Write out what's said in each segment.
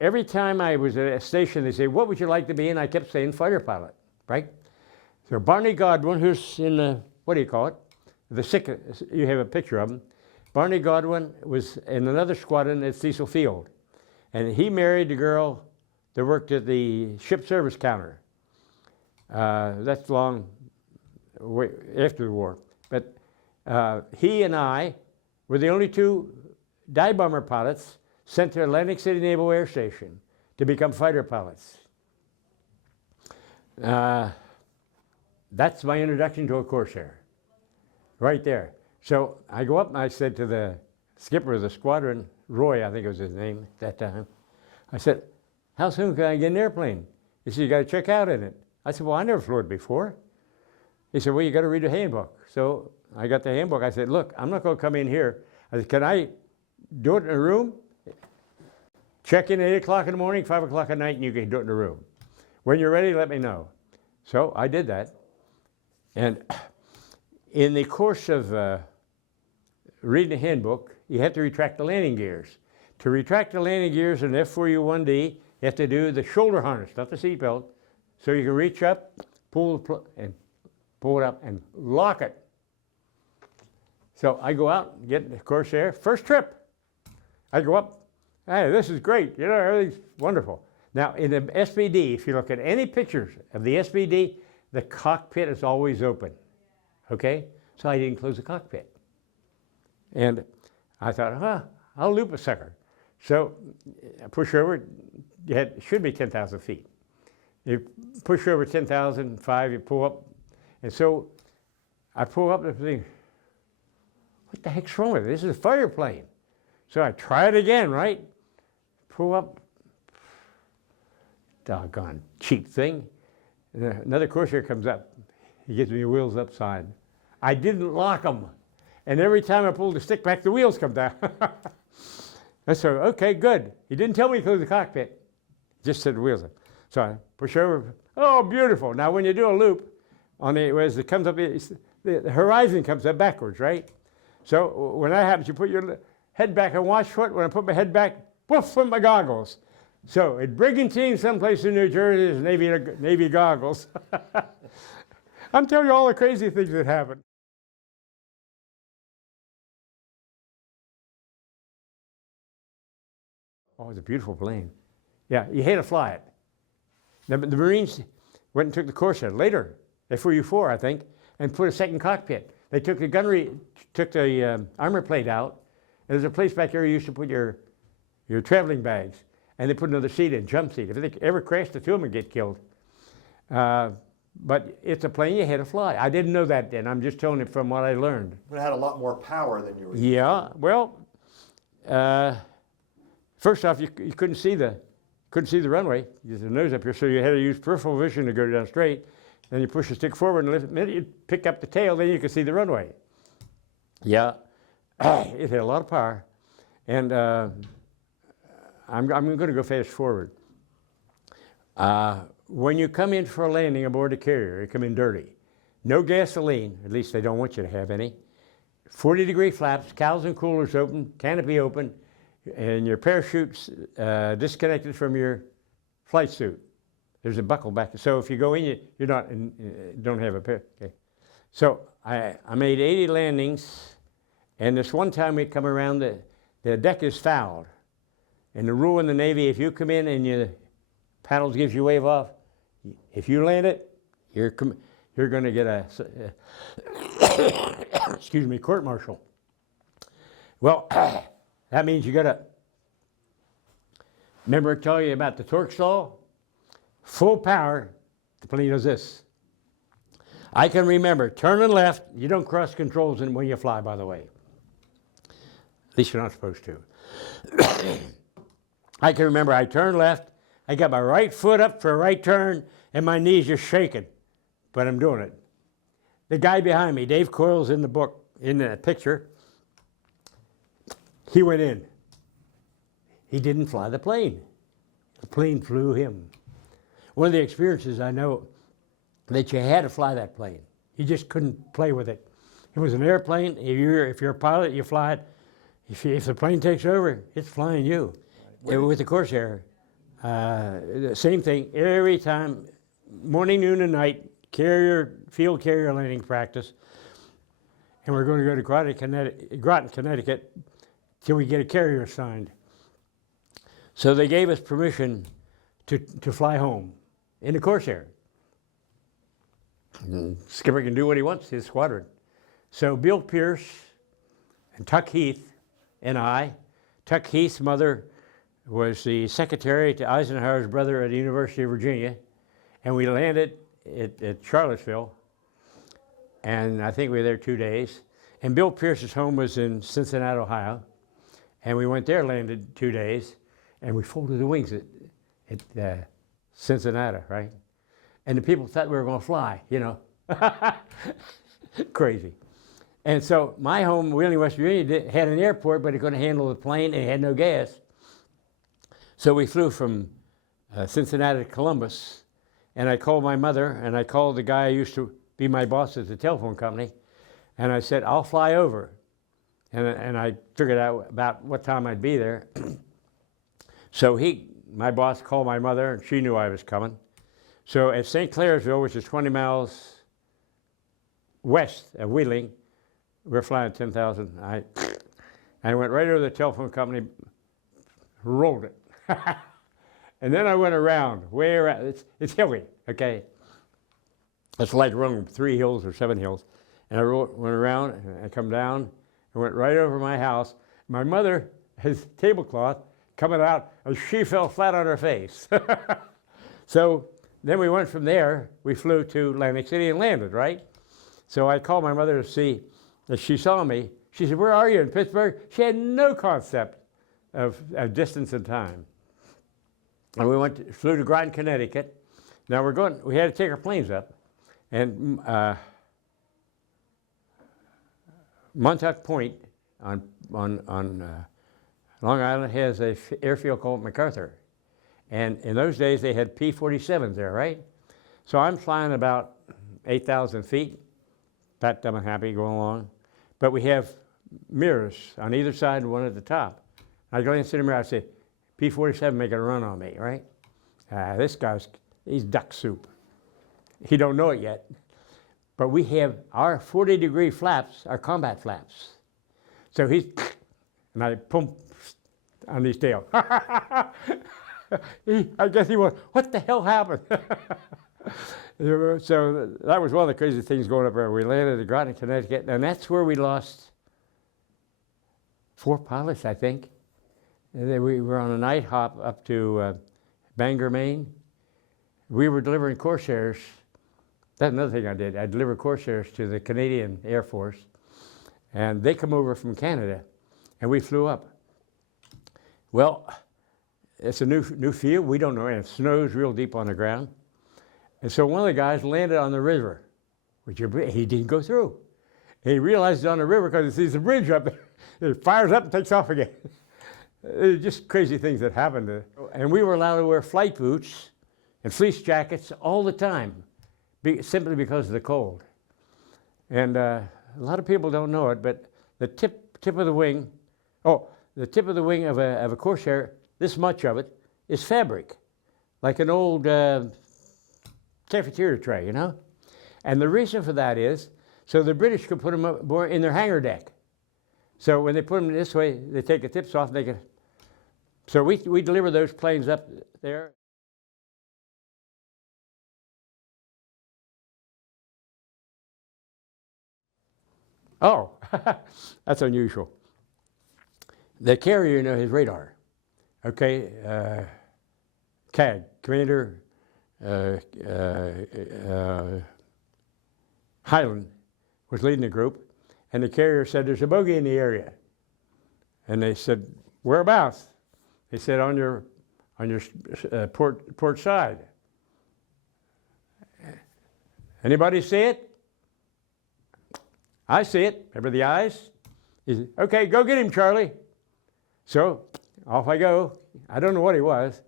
Every time I was at a station, they say, what would you like to be? And I kept saying fighter pilot, right? So Barney Godwin, who's in the, what do you call it? The sick, you have a picture of him. Barney Godwin was in another squadron at Cecil Field. And he married a girl that worked at the ship service counter. That's long way after the war. But he and I were the only two dive bomber pilots sent to Atlantic City Naval Air Station to become fighter pilots. That's my introduction to a Corsair, right there. So I go up and I said to the skipper of the squadron, Roy, I think it was his name at that time, I said, how soon can I get an airplane? He said, you got to check out in it. I said, well, I never flew it before. He said, well, you got to read the handbook. So I got the handbook. I said, look, I'm not going to come in here. I said, can I do it in a room? Check in at 8 o'clock in the morning, 5 o'clock at night, and you can do it in a room. When you're ready, let me know. So I did that. And in the course of reading the handbook, you have to retract the landing gears. To retract the landing gears in F4U-1D, you have to do the shoulder harness, not the seatbelt. So you can reach up, pull it up, and lock it. So I go out and get the Corsair. First trip, I go up. Hey, this is great. You know, everything's wonderful. Now, in the SBD, if you look at any pictures of the SBD, the cockpit is always open. Okay? So I didn't close the cockpit. And I thought, huh, I'll loop a sucker. So I push over, it should be 10,000 feet. You push over 10,005, you pull up. And so I pull up and think, what the heck's wrong with it? This is a fighter plane. So I try it again, right? Pull up, doggone cheap thing. And another Corsair comes up. He gives me the wheels upside. I didn't lock them. And every time I pulled the stick back, the wheels come down. I said, okay, good. He didn't tell me to close the cockpit. He just said the wheels up. So I push over. Oh, beautiful. Now when you do a loop, on the, as it comes up, the horizon comes up backwards, right? So when that happens, you put your head back on watch foot. When I put my head back, poof, from my goggles. So at Brigantine, someplace in New Jersey, there's Navy goggles. I'm telling you all the crazy things that happen. Oh, it's a beautiful plane. Yeah, you had to fly it. The Marines went and took the Corsair later, F4U-4, I think, and put a second cockpit. They took the gunnery, took the armor plate out, and there's a place back there you used to put your traveling bags, and they put another seat in, jump seat. If they ever crashed, the two of them would get killed. But it's a plane you had to fly. I didn't know that then. I'm just telling you from what I learned. But it had a lot more power than you were used to. Well, first off, you couldn't see the runway. You had the nose up here, so you had to use peripheral vision to go down straight. Then you push the stick forward, and the minute you pick up the tail, then you can see the runway. Yeah, it had a lot of power. And I'm going to go fast forward. When you come in for a landing aboard a carrier, you come in dirty. No gasoline, at least they don't want you to have any. 40-degree flaps, cowls and coolers open, canopy open, and your parachute's disconnected from your flight suit. There's a buckle back. So if you go in, you're not don't have a pair. Okay. So I made 80 landings, and this one time we come around, the deck is fouled. And the rule in the Navy, if you come in and your paddles gives you wave off, if you land it, you're going to get a excuse me, court-martial. Well, that means you got to remember I tell you about the torque stall. Full power, the plane does this. I can remember turning left. You don't cross controls when you fly, by the way. At least you're not supposed to. I can remember I turned left. I got my right foot up for a right turn, and my knees just shaking, but I'm doing it. The guy behind me, Dave Coyle's in the book, in the picture, he went in. He didn't fly the plane. The plane flew him. One of the experiences I know that you had to fly that plane. You just couldn't play with it. It was an airplane. If you're a pilot, you fly it. If the plane takes over, it's flying you. With the Corsair. The same thing every time, morning, noon, and night, field carrier landing practice. And we're going to go to Groton, Connecticut, till we get a carrier assigned. So they gave us permission to fly home in the Corsair. And skipper can do what he wants, his squadron. So Bill Pierce and Tuck Heath and I, Tuck Heath's mother was the secretary to Eisenhower's brother at the University of Virginia, and we landed at Charlottesville, and I think we were there 2 days. And Bill Pierce's home was in Cincinnati, Ohio, and we went there, landed 2 days, and we folded the wings at Cincinnati, right? And the people thought we were going to fly, you know. Crazy. And so my home, Wheeling, West Virginia, had an airport, but it couldn't handle the plane, and it had no gas. So we flew from Cincinnati to Columbus, and I called my mother, and I called the guy who used to be my boss at the telephone company, and I said, I'll fly over. And I figured out about what time I'd be there. So my boss called my mother, and she knew I was coming. So at St. Clairsville, which is 20 miles west of Wheeling, we're flying 10,000. I went right over the telephone company, rolled it. And then I went around, way around. It's hilly, okay? It's like running 3 hills or 7 hills. And I went around, and I come down, and went right over my house. My mother, his tablecloth, coming out, and she fell flat on her face. So then we went from there, we flew to Atlantic City and landed, right? So I called my mother to see if she saw me. She said, where are you, in Pittsburgh? She had no concept of distance and time. And we flew to Groton, Connecticut. Now we had to take our planes up. And Montauk Point on Long Island has an airfield called MacArthur. And in those days, they had P-47s there, right? So I'm flying about 8,000 feet, fat, dumb, and happy, going along. But we have mirrors on either side and one at the top. I go into the mirror, I say, P-47 making a run on me, right? This guy's, he's duck soup. He don't know it yet. But we have our 40-degree flaps, our combat flaps. So he's, and I pump on his tail. I guess he went, what the hell happened? So that was one of the crazy things going up there. We landed at Groton, Connecticut, and that's where we lost 4 pilots, I think. And then we were on a night hop up to Bangor, Maine. We were delivering Corsairs. That's another thing I did. I delivered Corsairs to the Canadian Air Force, and they come over from Canada, and we flew up. Well, it's a new field. We don't know, and it snows real deep on the ground. And so one of the guys landed on the river, which he didn't go through. He realized it's on the river because he sees the bridge up there. It fires up and takes off again. Just crazy things that happened. And we were allowed to wear flight boots and fleece jackets all the time, simply because of the cold. And a lot of people don't know it, but the tip of the wing, the tip of the wing of a Corsair, this much of it, is fabric, like an old cafeteria tray, you know? And the reason for that is, so the British could put them up more in their hangar deck. So when they put them this way, they take the tips off and they can, so we deliver those planes up there. Oh, that's unusual. The carrier, has radar. Okay, CAG, Commander Highland was leading the group, and the carrier said, there's a bogey in the area. And they said, whereabouts? They said, on your port side. Anybody see it? I see it. Remember the eyes? He said, okay, go get him, Charlie. So off I go. I don't know what he was,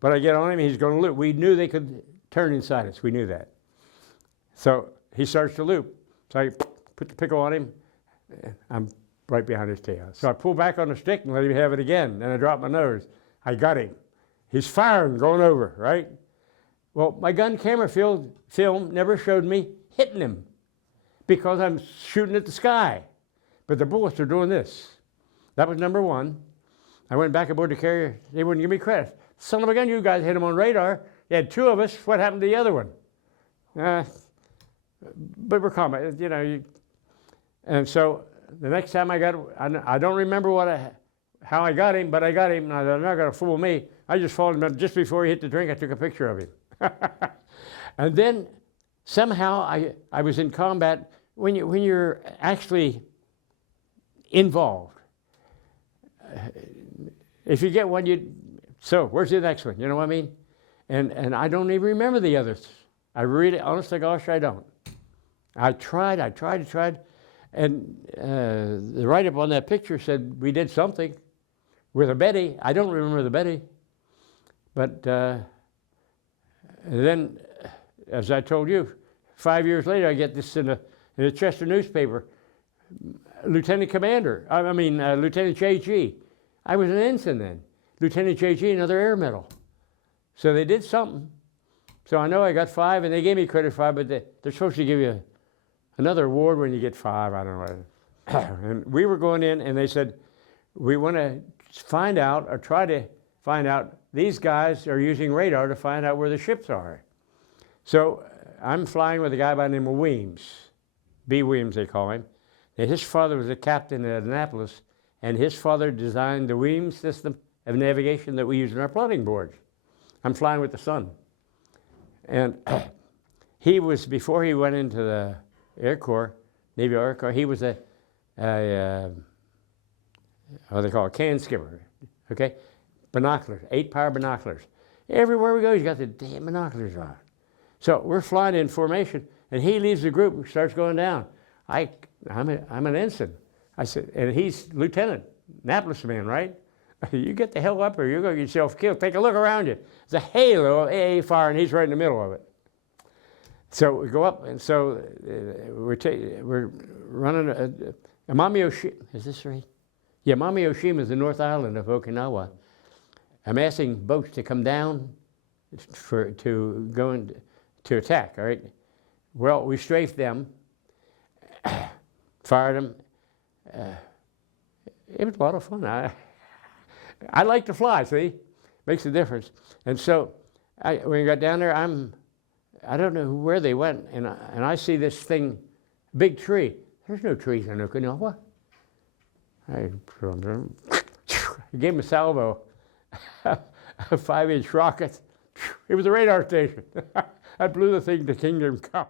but I get on him. He's going to loop. We knew they could turn inside us. We knew that. So he starts to loop. So I put the pickle on him. I'm right behind his tail. So I pull back on the stick and let him have it again. Then I drop my nose. I got him. He's firing, going over, right? Well, my gun camera film never showed me hitting him because I'm shooting at the sky. But the bullets are doing this. That was number one. I went back aboard the carrier. They wouldn't give me credit. Son of a gun, you guys hit him on radar. You had two of us. What happened to the other one? But we're calm. You know, and so the next time I don't remember how I got him, but I got him. Now, they're not going to fool me. I just followed him. Just before he hit the drink, I took a picture of him. And then somehow I was in combat. When you're actually involved, if you get one, so where's the next one? You know what I mean? And I don't even remember the others. I really, honest to gosh, I don't. I tried, and the write-up on that picture said we did something with a Betty. I don't remember the Betty, but then, as I told you, 5 years later, I get this in a Chester newspaper. Lieutenant J.G. I was an ensign then. Lieutenant J.G., another Air Medal. So they did something. So I know I got 5, and they gave me credit 5, but they're supposed to give you another award when you get 5. I don't know. And we were going in, and they said, we want to find out, or try to find out, these guys are using radar to find out where the ships are. So I'm flying with a guy by the name of Weems, B. Weems they call him. And his father was a captain at Annapolis, and his father designed the Weems system of navigation that we use in our plotting boards. I'm flying with the sun. And he was, before he went into the Air Corps, Navy Air Corps, he was what they call a can skipper, okay? Binoculars, 8-power binoculars. Everywhere we go, he's got the damn binoculars on. So we're flying in formation, and he leaves the group and starts going down. I'm an ensign. I said, and he's lieutenant, Annapolis man, right? You get the hell up or you're going to get yourself killed. Take a look around you. There's a halo of AA fire, and he's right in the middle of it. So we go up, and so we're running a Mamioshima. Is this right? Yeah, Mamioshima is the North Island of Okinawa. I'm asking boats to come down to go to attack, all right? Well, we strafed them, fired them. It was a lot of fun. I like to fly, see? Makes a difference. And so when we got down there, I don't know where they went, and I see this thing, big tree. There's no trees in Okinawa. I gave him a salvo, a 5-inch rocket. It was a radar station. I blew the thing to Kingdom Come.